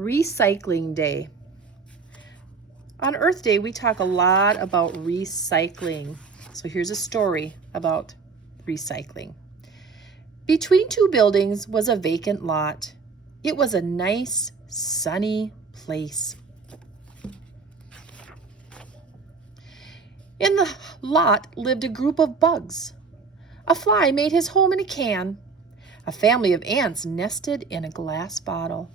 Recycling Day. On Earth Day, we talk a lot about recycling. So here's a story about recycling. Between two buildings was a vacant lot. It was a nice, sunny place. In the lot lived a group of bugs. A fly made his home in a can. A family of ants nested in a glass bottle.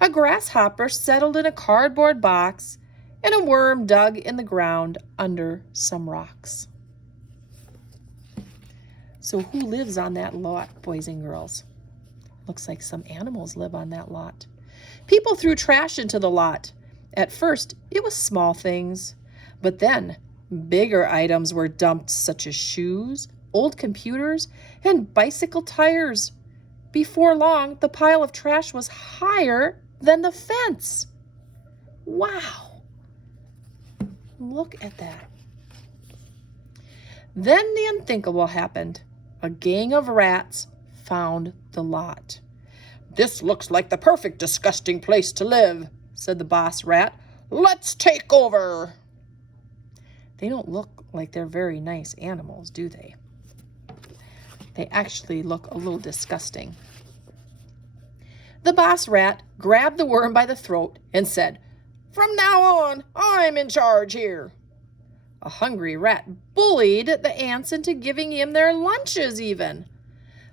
A grasshopper settled in a cardboard box, and a worm dug in the ground under some rocks. So who lives on that lot, boys and girls? Looks like some animals live on that lot. People threw trash into the lot. At first, it was small things, but then bigger items were dumped, such as shoes, old computers, and bicycle tires. Before long, the pile of trash was higher than the fence. Wow! Look at that. Then the unthinkable happened. A gang of rats found the lot. "This looks like the perfect disgusting place to live," said the boss rat. "Let's take over." They don't look like they're very nice animals, do they? They actually look a little disgusting. The boss rat grabbed the worm by the throat and said, "From now on, I'm in charge here." A hungry rat bullied the ants into giving him their lunches even.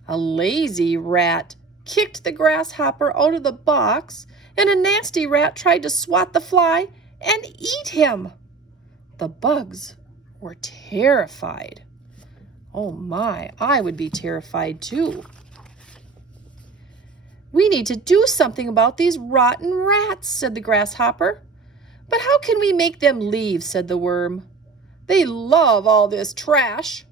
A lazy rat kicked the grasshopper out of the box, and a nasty rat tried to swat the fly and eat him. The bugs were terrified. Oh my, I would be terrified too. "We need to do something about these rotten rats," said the grasshopper. "But how can we make them leave?" said the worm. "They love all this trash."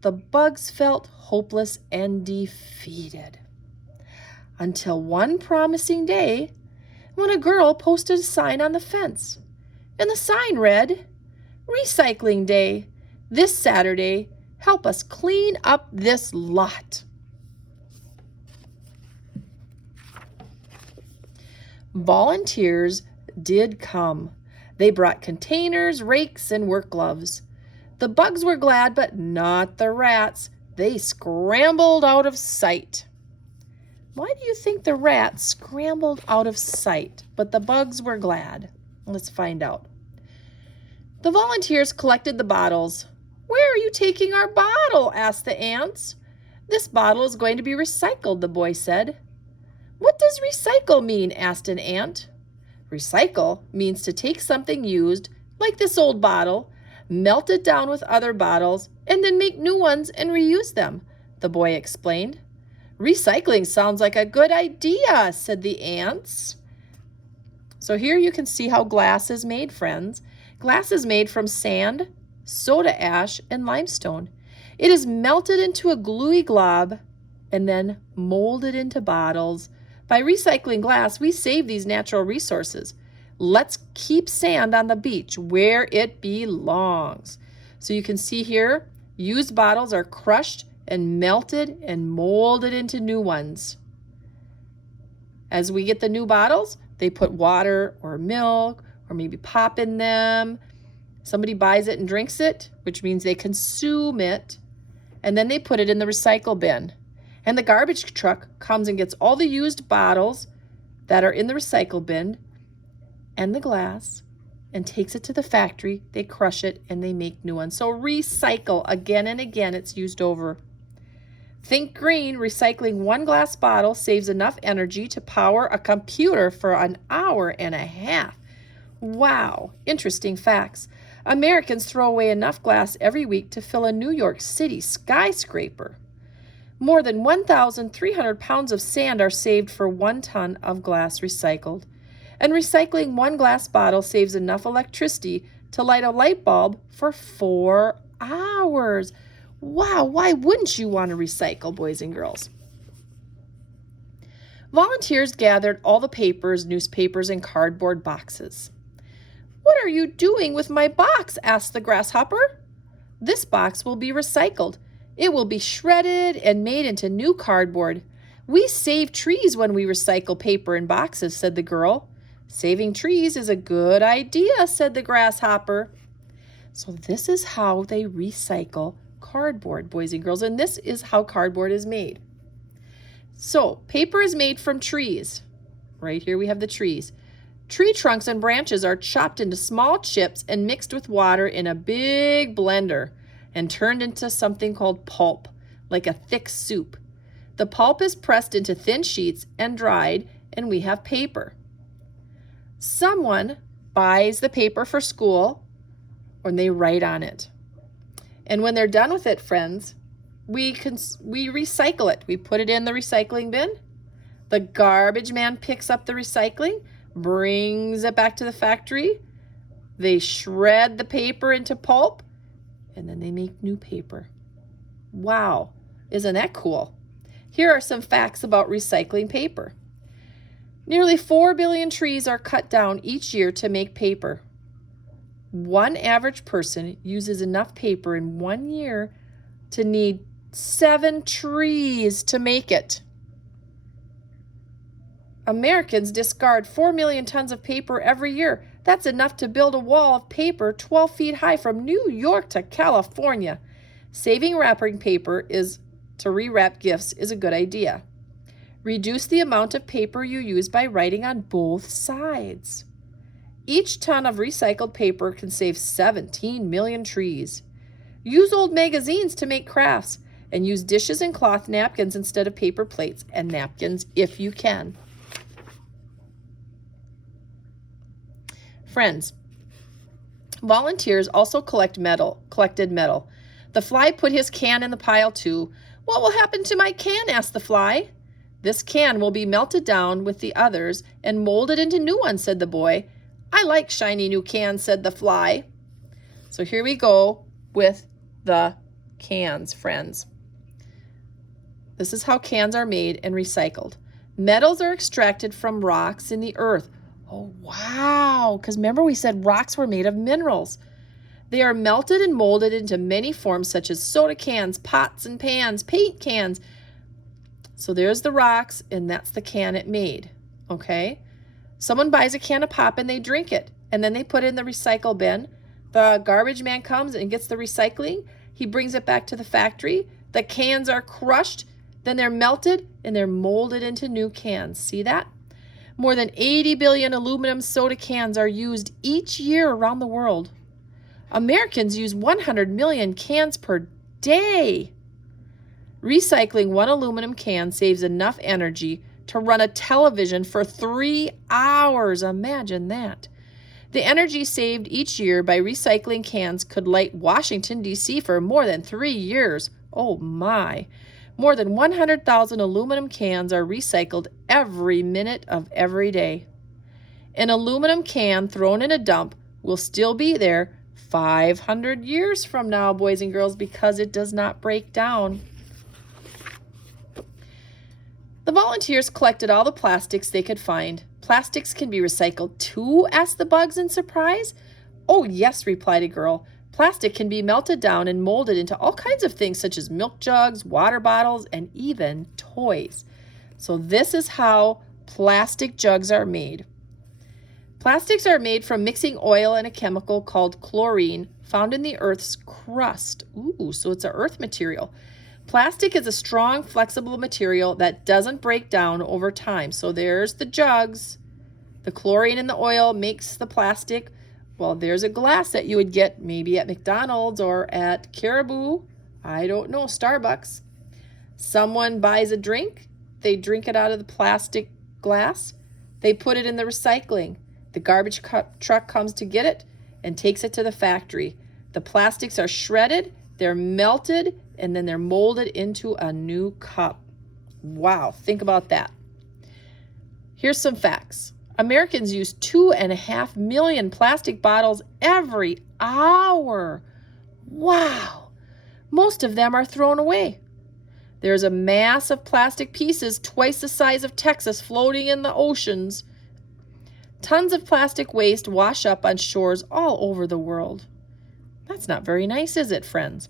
The bugs felt hopeless and defeated. Until one promising day, when a girl posted a sign on the fence. And the sign read, "Recycling Day. This Saturday, help us clean up this lot." Volunteers did come. They brought containers, rakes, and work gloves. The bugs were glad, but not the rats. They scrambled out of sight. Why do you think the rats scrambled out of sight, but the bugs were glad? Let's find out. The volunteers collected the bottles. "Where are you taking our bottle?" asked the ants. "This bottle is going to be recycled," the boy said. "What does recycle mean?" asked an ant. Recycle means to take something used, like this old bottle, melt it down with other bottles, and then make new ones and reuse them, the boy explained. "Recycling sounds like a good idea," said the ants. So here you can see how glass is made, friends. Glass is made from sand, soda ash, and limestone. It is melted into a gluey glob and then molded into bottles. By recycling glass, we save these natural resources. Let's keep sand on the beach where it belongs. So you can see here, used bottles are crushed and melted and molded into new ones. As we get the new bottles, they put water or milk or maybe pop in them. Somebody buys it and drinks it, which means they consume it, and then they put it in the recycle bin. And the garbage truck comes and gets all the used bottles that are in the recycle bin and the glass and takes it to the factory. They crush it and they make new ones. So recycle again and again. It's used over. Think green. Recycling one glass bottle saves enough energy to power a computer for an hour and a half. Wow, interesting facts. Americans throw away enough glass every week to fill a New York City skyscraper. More than 1,300 pounds of sand are saved for 1 ton of glass recycled. And recycling one glass bottle saves enough electricity to light a light bulb for 4 hours. Wow, why wouldn't you want to recycle, boys and girls? Volunteers gathered all the papers, newspapers, and cardboard boxes. "What are you doing with my box?" asked the grasshopper. "This box will be recycled. It will be shredded and made into new cardboard. We save trees when we recycle paper in boxes, said the girl. Saving trees is a good idea, said the grasshopper. So this is how they recycle cardboard, boys and girls, and this is how cardboard is made. So paper is made from trees. Right here we have the trees. Tree trunks and branches are chopped into small chips and mixed with water in a big blender and turned into something called pulp, like a thick soup. The pulp is pressed into thin sheets and dried, and we have paper. Someone buys the paper for school, and they write on it. And when they're done with it, friends, we recycle it. We put it in the recycling bin. The garbage man picks up the recycling, brings it back to the factory. They shred the paper into pulp, and then they make new paper. Wow, isn't that cool? Here are some facts about recycling paper. Nearly 4 billion trees are cut down each year to make paper. One average person uses enough paper in 1 year to need 7 trees to make it. Americans discard 4 million tons of paper every year. That's enough to build a wall of paper 12 feet high from New York to California. Saving wrapping paper to rewrap gifts is a good idea. Reduce the amount of paper you use by writing on both sides. Each ton of recycled paper can save 17 million trees. Use old magazines to make crafts, and use dishes and cloth napkins instead of paper plates and napkins if you can. Friends, volunteers also collected metal. The fly put his can in the pile too. What will happen to my can? Asked the fly. This can will be melted down with the others and molded into new ones, said the boy. I like shiny new cans, said the fly. So here we go with the cans, friends. This is how cans are made and recycled. Metals are extracted from rocks in the earth. Oh, wow, because remember we said rocks were made of minerals. They are melted and molded into many forms such as soda cans, pots and pans, paint cans. So there's the rocks, and that's the can it made, okay? Someone buys a can of pop and they drink it, and then they put it in the recycle bin. The garbage man comes and gets the recycling. He brings it back to the factory. The cans are crushed, then they're melted, and they're molded into new cans. See that? More than 80 billion aluminum soda cans are used each year around the world. Americans use 100 million cans per day. Recycling one aluminum can saves enough energy to run a television for 3 hours. Imagine that. The energy saved each year by recycling cans could light Washington, D.C. for more than 3 years. Oh my. More than 100,000 aluminum cans are recycled every minute of every day. An aluminum can thrown in a dump will still be there 500 years from now, boys and girls, because it does not break down. The volunteers collected all the plastics they could find. Plastics can be recycled too? Asked the bugs in surprise. Oh, yes, replied a girl. Plastic can be melted down and molded into all kinds of things such as milk jugs, water bottles, and even toys. So this is how plastic jugs are made. Plastics are made from mixing oil and a chemical called chlorine found in the Earth's crust. Ooh, so it's an earth material. Plastic is a strong, flexible material that doesn't break down over time. So there's the jugs. The chlorine in the oil makes the plastic. Well, there's a glass that you would get maybe at McDonald's or at Caribou. I don't know, Starbucks. Someone buys a drink. They drink it out of the plastic glass. They put it in the recycling. The garbage truck comes to get it and takes it to the factory. The plastics are shredded, they're melted, and then they're molded into a new cup. Wow, think about that. Here's some facts. Americans use 2.5 million plastic bottles every hour. Wow, most of them are thrown away. There's a mass of plastic pieces twice the size of Texas floating in the oceans. Tons of plastic waste wash up on shores all over the world. That's not very nice, is it, friends?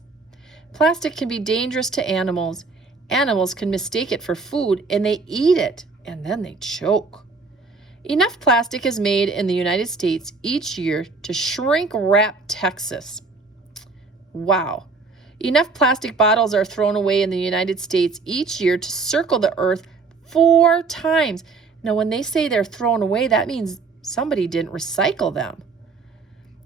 Plastic can be dangerous to animals. Animals can mistake it for food and they eat it and then they choke. Enough plastic is made in the United States each year to shrink wrap Texas. Wow. Enough plastic bottles are thrown away in the United States each year to circle the earth 4 times. Now, when they say they're thrown away, that means somebody didn't recycle them.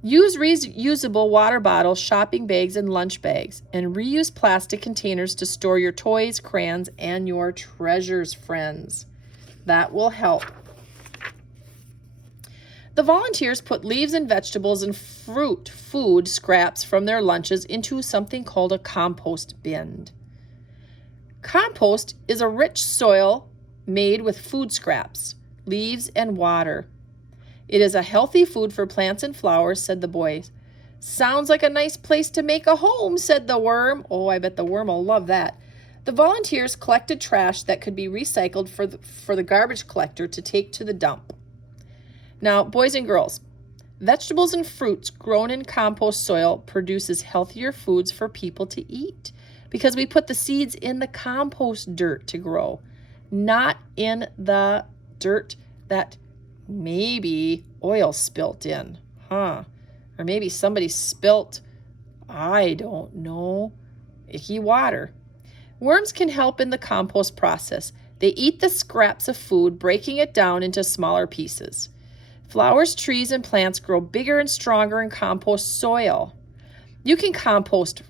Use reusable water bottles, shopping bags, and lunch bags, and reuse plastic containers to store your toys, crayons, and your treasures, friends. That will help. The volunteers put leaves and vegetables and food scraps from their lunches into something called a compost bin. Compost is a rich soil made with food scraps, leaves, and water. It is a healthy food for plants and flowers, said the boys. Sounds like a nice place to make a home, said the worm. Oh, I bet the worm will love that. The volunteers collected trash that could be recycled for the garbage collector to take to the dump. Now, boys and girls, vegetables and fruits grown in compost soil produces healthier foods for people to eat because we put the seeds in the compost dirt to grow, not in the dirt that maybe oil spilt in, Or maybe somebody spilt, I don't know, icky water. Worms can help in the compost process. They eat the scraps of food, breaking it down into smaller pieces. Flowers, trees, and plants grow bigger and stronger in compost soil. You can compost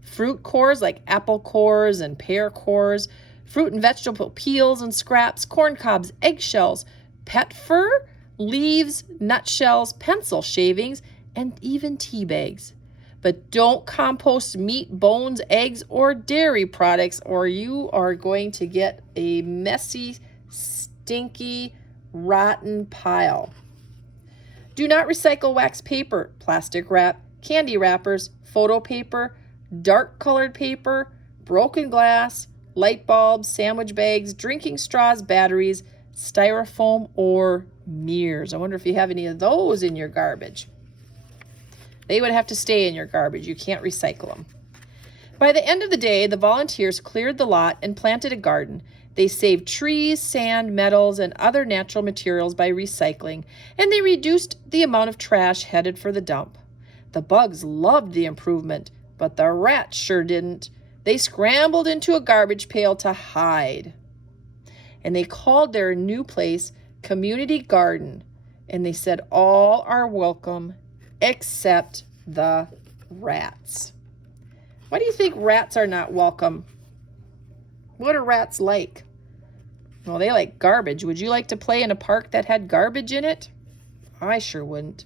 fruit cores like apple cores and pear cores, fruit and vegetable peels and scraps, corn cobs, eggshells, pet fur, leaves, nutshells, pencil shavings, and even tea bags. But don't compost meat, bones, eggs, or dairy products, or you are going to get a messy, stinky, rotten pile. Do not recycle wax paper, plastic wrap, candy wrappers, photo paper, dark colored paper, broken glass, light bulbs, sandwich bags, drinking straws, batteries, styrofoam, or mirrors. I wonder if you have any of those in your garbage. They would have to stay in your garbage. You can't recycle them. By the end of the day, the volunteers cleared the lot and planted a garden. They saved trees, sand, metals, and other natural materials by recycling, and they reduced the amount of trash headed for the dump. The bugs loved the improvement, but the rats sure didn't. They scrambled into a garbage pail to hide. And they called their new place Community Garden, and they said all are welcome except the rats. Why do you think rats are not welcome? What are rats like? Well, they like garbage. Would you like to play in a park that had garbage in it? I sure wouldn't.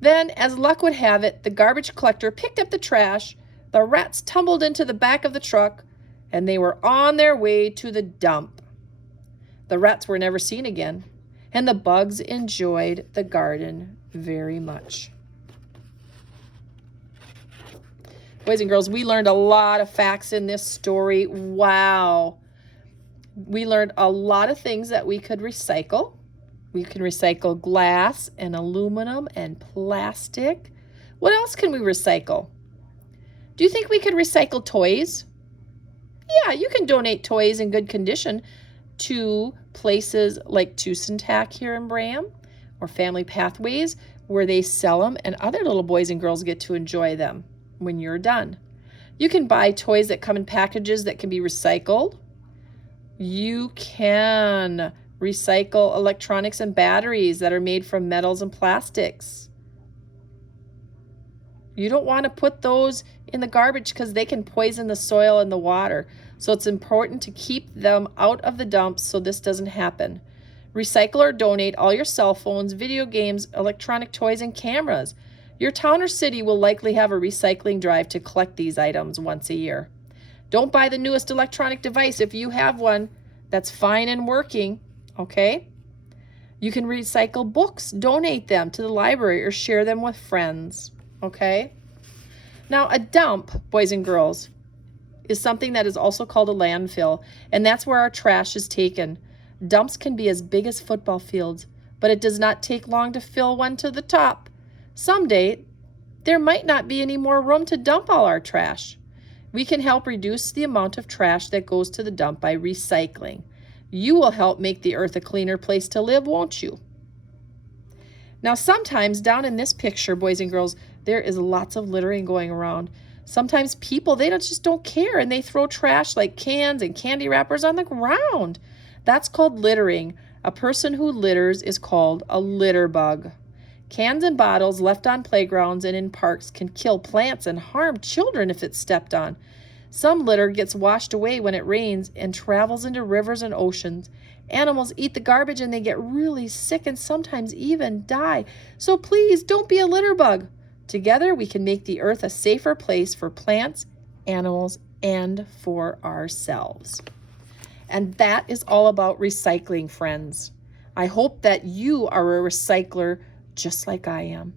Then, as luck would have it, the garbage collector picked up the trash, the rats tumbled into the back of the truck, and they were on their way to the dump. The rats were never seen again, and the bugs enjoyed the garden very much. Boys and girls, we learned a lot of facts in this story. Wow. We learned a lot of things that we could recycle. We can recycle glass and aluminum and plastic. What else can we recycle? Do you think we could recycle toys? Yeah, you can donate toys in good condition to places like Tucson-Tac here in Bram or Family Pathways where they sell them and other little boys and girls get to enjoy them when you're done. You can buy toys that come in packages that can be recycled. You can recycle electronics and batteries that are made from metals and plastics. You don't want to put those in the garbage because they can poison the soil and the water. So it's important to keep them out of the dumps so this doesn't happen. Recycle or donate all your cell phones, video games, electronic toys, and cameras. Your town or city will likely have a recycling drive to collect these items once a year. Don't buy the newest electronic device. If you have one that's fine and working, okay? You can recycle books, donate them to the library, or share them with friends, okay? Now, a dump, boys and girls, is something that is also called a landfill, and that's where our trash is taken. Dumps can be as big as football fields, but it does not take long to fill one to the top. Someday, there might not be any more room to dump all our trash. We can help reduce the amount of trash that goes to the dump by recycling. You will help make the earth a cleaner place to live, won't you? Now, sometimes down in this picture, boys and girls, there is lots of littering going around. Sometimes people, just don't care, and they throw trash like cans and candy wrappers on the ground. That's called littering. A person who litters is called a litter bug. Cans and bottles left on playgrounds and in parks can kill plants and harm children if it's stepped on. Some litter gets washed away when it rains and travels into rivers and oceans. Animals eat the garbage and they get really sick and sometimes even die. So please don't be a litter bug. Together we can make the earth a safer place for plants, animals, and for ourselves. And that is all about recycling, friends. I hope that you are a recycler just like I am.